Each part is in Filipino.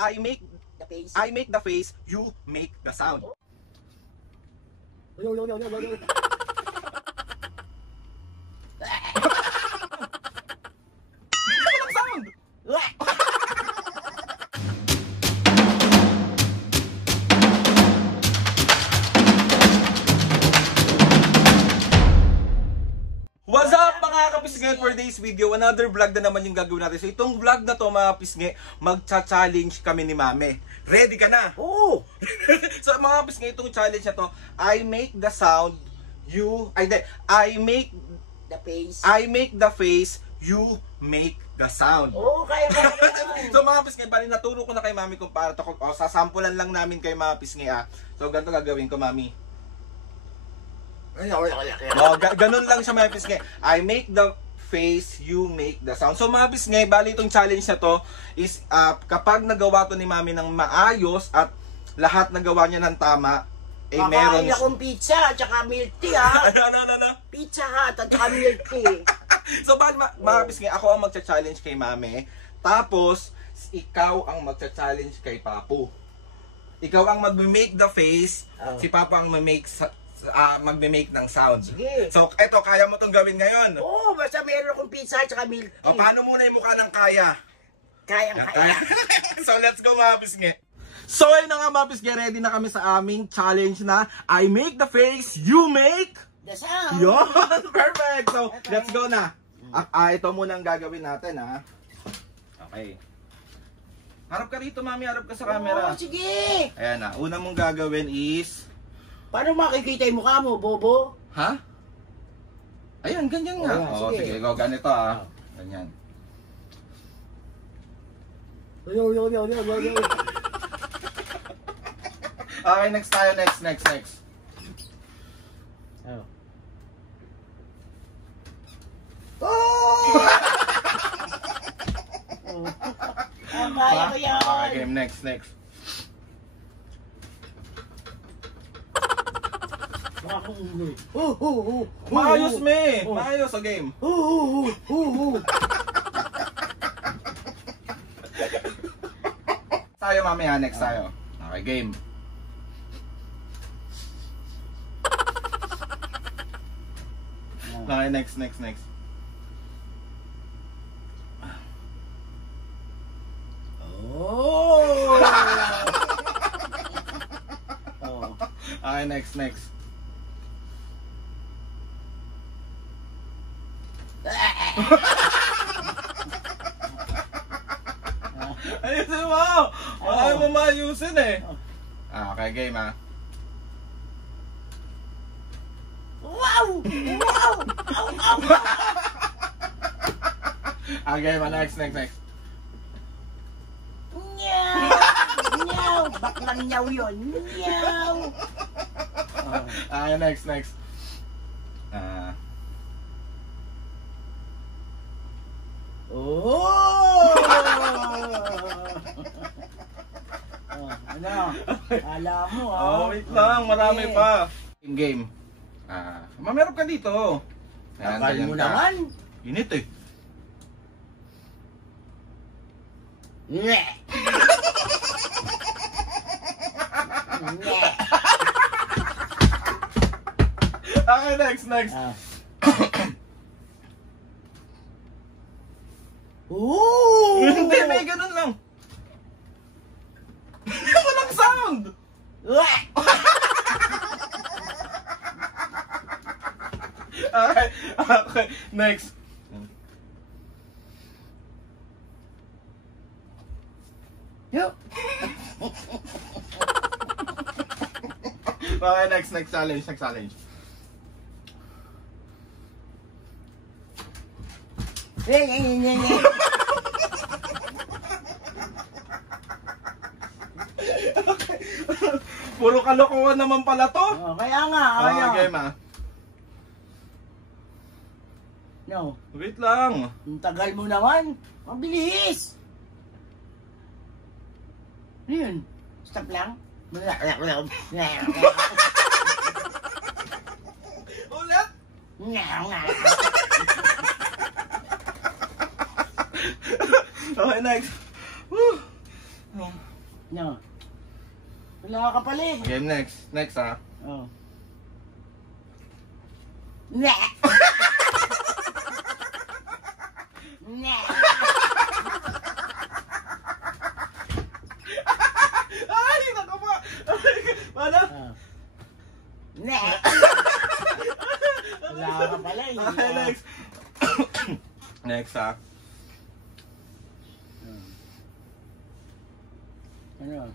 I make The face. I make the face, you make the sound. Yo, yo, yo, yo, yo, yo. Walang sound! What's up mga kapisngi? For today's video, another vlog na naman yung gagawin natin. So itong vlog na to mga kapisngi, magcha-challenge kami ni Mame. Ready ka na? Oo. So mga kapisngi, itong challenge na to, I make the sound, I make the face, you make the sound. Oo, kaya ba? So mga kapisngi, bali naturo ko na kay Mami kung paano to. Sasampulan lang namin kay mga kapisngi. So ganito gagawin ko, Mami. Ganun lang siya mga pisngi. I make the face, you make the sound. So mga pisngi, bali itong challenge na to is kapag nagawa to ni Mami ng maayos at lahat nagawa niya ng tama, eh meron. Kakain akong pizza at saka milk tea ha. Ano? Pizza Hut at saka milk tea. So bali mga pisngi, ako ang magcha-challenge kay Mami. Tapos ikaw ang magcha-challenge kay Papu. Ikaw ang mag-make the face, si Papu ang magme-make ng sound. Sige. So, eto, kaya mo tong gawin ngayon. Oo, basta meron akong pizza at saka milk tea. O, paano muna yung mukha ng kaya? Kaya. So, let's go mga pisngi. So, ayun na nga mga pisngi, ready na kami sa aming challenge na I make the face, you make The sound. yun. Perfect. So, let's go na. Ito muna ang gagawin natin, ha. Okay. Harap ka rito, Mami. Harap ka sa camera. Oo, sige. Ayan na. Una mong gagawin is... Paano makikita yung mukha mo, Bobo? Ha? Ayan, ganyan nga. Oh, sige. Go, ganito Ganyan. Yo. Okay, next tayo. Next. Oh! Kaya ko yan. Okay, game. Next. Maayos, me. Maayos ang game. Tayo mamaya, next tayo. Okay, game. Okay, next. Oh! Okay, next. Ayusin mo! Ayaw mo maayusin eh. Okay, game Wow! Okay, next. Nyaw! Baklang nyaw yun. Nyaw! Okay, next. Oh! Ano? Alam mo Wait lang, marami pa. Game. Mamerap ka dito. Takal mo naman. Init eh. Nye! Okay, next. Ooh! Hindi, may ganun lang. Walang sound. Okay, next. Yo! Okay, next challenge. Puro kalokohan naman pala to. Kaya nga, Game No. Wait lang. Ang tagal mo naman. Mabilis. Ano yun? Stop lang. Ulit. Okay, next. No. Wala ka pala eh. Game next. Next ha. Oh. Ne. Ne. Ay, naka pa. Paano? Oh. Ne. Wala ka pala eh. Okay, next. Next ha. Ano?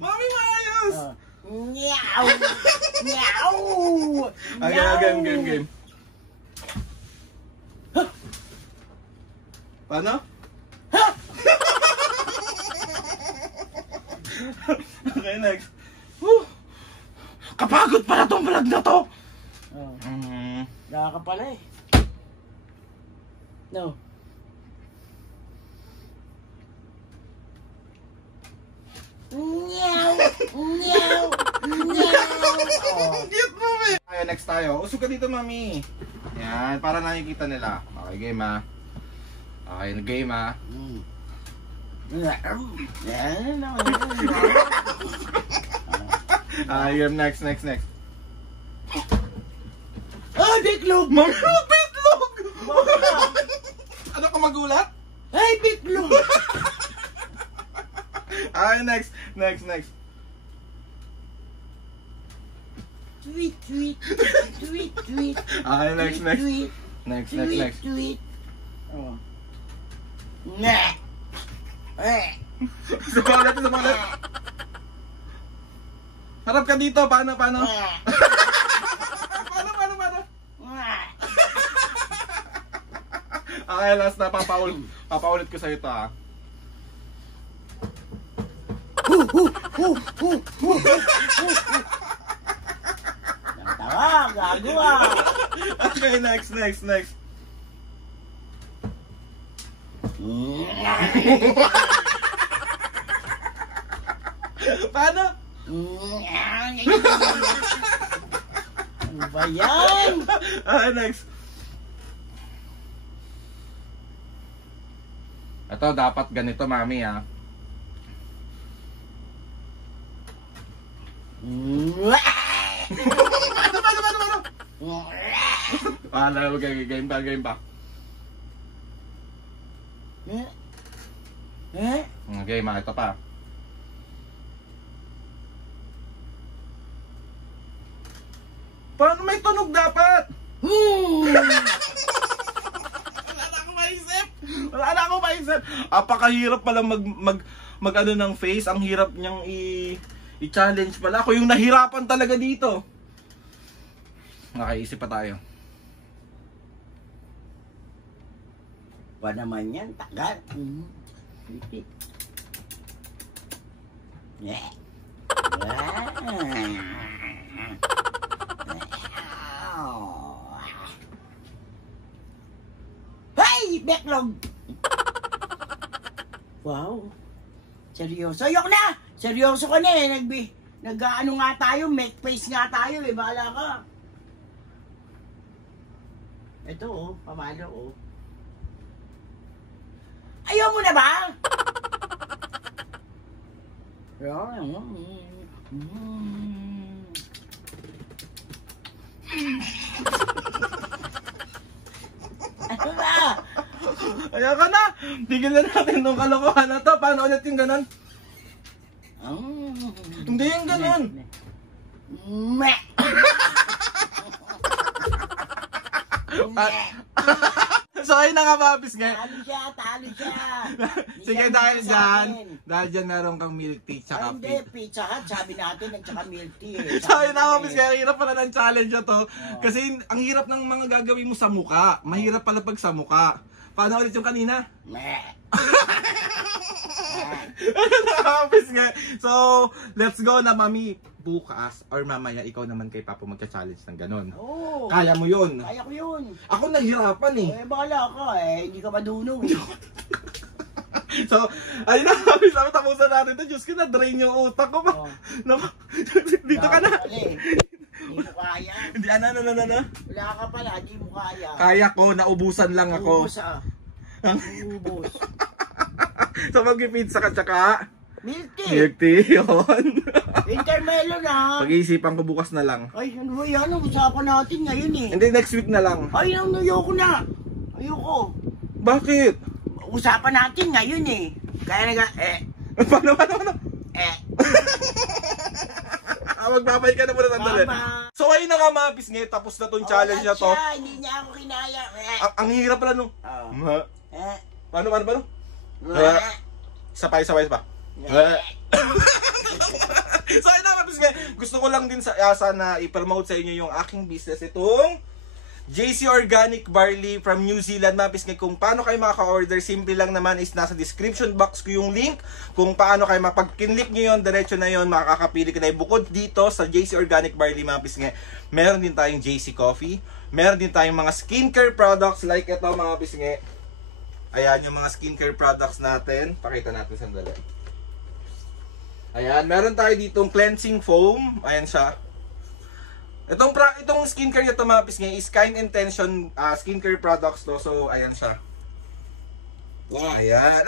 Mami, maayos! Meow! Meow! Okay, game. Paano? Okay, next. Kapagod pala tong vlog na to! Oh. Wala ka pala eh. No. Meow! Meow! Meow! Cute mo eh! Tayo, next tayo. Usog ka dito, mami. Yan, para nakikita nila. Okay, game ha. Okay, game ha. Game, next. Ah, bitlog! Mami, bitlog! Ano ka magulat? Ay, bitlog! Okay, next. Tweet, tweet, tweet, tweet. Okay, next. Next. Tweet. Oh. Nah. Sumalat. Harap ka dito, paano? Paano? Okay, last na, papaulit ko sa'yo ito ha. Tawa, gago ah. Okay, next. Paano? Ano ba yan? Okay, next. Ito, dapat ganito, mami ha. Paano? Game pa. Game ha, ito pa. Paano may tunog dapat? Wala na akong maisip. Apakahirap pala mag ano ng face. Ang hirap niyang i-challenge pala. Ako yung nahirapan talaga dito. Nakaisip pa tayo. Ba naman yan, tagal. Yeah. Hey, backlog. Wow. Seryoso. Ayok na. Seryoso ka na eh. Nag-ano nga tayo, make face nga tayo eh. Bahala ka. Ito oh, pamalo oh. Ayaw mo na ba? Ano ba? Ayaw ka na! Tigil na natin nung kalokohan na to. Paano ulit yung ganon? Hindi yung ganon. So ayun na nga mga bisngi. Talo siya. Sige, dahil dyan meron kang milk tea tsaka hindi, Pizza Hut, sabi natin, at saka milk tea. So ayun na mga bisngi, ang hirap pala ng challenge na to. Kasi ang hirap ng mga gagawin mo sa muka. Mahirap pala pag sa muka. Paano ulit yung kanina? Ayun na mga bisngi. So, let's go na mami. Bukas or mamaya ikaw naman kay Papa magka-challenge ng ganun. Oo. Kaya mo yun. Kaya ko yun. Ako nahirapan eh. Bahala ka eh. Hindi ka madunong eh. So, ayun na, sabi tapusan natin ito. Diyos ko, na-drain yung utak ko. Dito ka na. Hindi mo kaya. Hindi, ano. Wala ka pala, hindi mo kaya. Kaya ko, naubusan lang ako. Ubus ah. Ubus. So mag-pizza ka tsaka Milk tea. milk tea yun. Intermelon na. Pag-iisipan ko bukas na lang. Ay, ano ba yan? Ang usapan natin ngayon eh. Hindi, next week na lang. Ay, ayoko na. Ayoko. Bakit? Usapan natin ngayon eh. Kaya Paano? Magbabay ka na muna sandali. Mama. So ayun na nga mga pisngi, tapos na tong challenge na to. Hindi niya ako kinaya. Ang hirap pala nung. Oh. Paano? Sabay pa. So ayun na mga pisngi, gusto ko lang din sa na i-promote sa inyo yung aking business. Itong JC Organic Barley from New Zealand. Mga pisngi, kung paano kayo makaka-order, simple lang naman, is nasa description box ko yung link kung paano kayo mapag-kinlik nyo yun, diretso na yun, makakapili ka na. Bukod dito sa JC Organic Barley mga pisngi, meron din tayong JC Coffee, meron din tayong mga skincare products like ito mga pisngi. Ayan yung mga skincare products natin, pakita natin sandali. Ayan, meron tayo ditong cleansing foam, ayan siya. Itong skincare nito mga pisngi is Kind Intention skincare products to. So ayan siya. Ayan.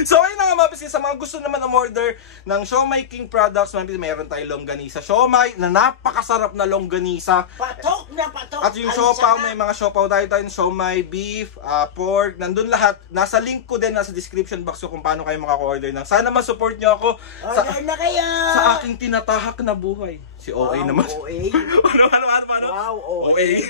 So ayun na nga mga pisngi, sa mga gusto naman umorder ng Siomai King products, meron tayong longganisa siomai na napakasarap na longganisa. Patok na patok. At yung siopaw, may mga siopaw tayo siomai, beef, pork, nandun lahat. Nasa link ko din, nasa description box ko kung paano kayo makaka-order ng. Sana ma-support nyo ako Order na kayo. sa aking tinatahak na buhay. Si OA naman. OA? Ano? Wow, OA.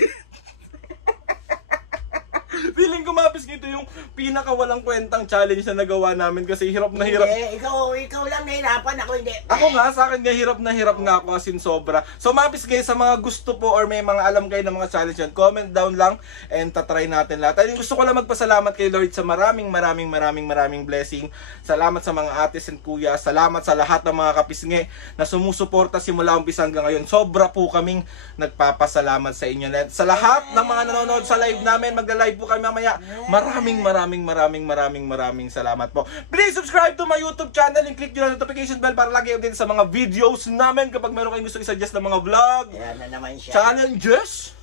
Feeling ko mapis ito yung pinakawalang kwentang challenge na nagawa namin kasi hirap na hirap. Hindi, ikaw lang nahirapan, ako hindi. Ako nga, sa akin nga hirap nga ako as in sobra. So mapis guys, sa mga gusto po or may mga alam kayo ng mga challenge yan, comment down lang and tatry natin lahat. At gusto ko lang magpasalamat kay Lord sa maraming blessing. Salamat sa mga ates and kuya. Salamat sa lahat ng mga kapisngi na sumusuporta simula umpisa hanggang ngayon. Sobra po kaming nagpapasalamat sa inyo. At sa lahat ng mga nanonood sa live namin, magla-live po kami mamaya. Maraming salamat po. Please subscribe to my YouTube channel and click yung notification bell para lagi update sa mga videos namin kapag meron kayong gusto i-suggest ng mga vlog, Ayan na naman siya. challenges,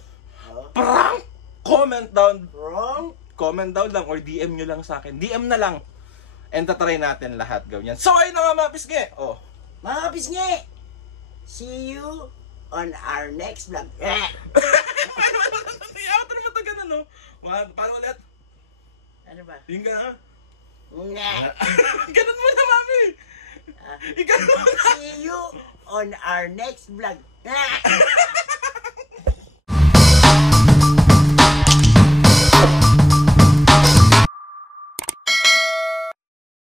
prank, comment down lang or DM nyo lang sa akin. DM na lang. And tatry natin lahat gawin yan. So ayun na nga mga pisngi. Mga kapisngi, see you on our next vlog. Paano ulit? Ano ba? Yung gano'n? Nga. Ganun mo na, mami! Ikaw mo na! See you on our next vlog.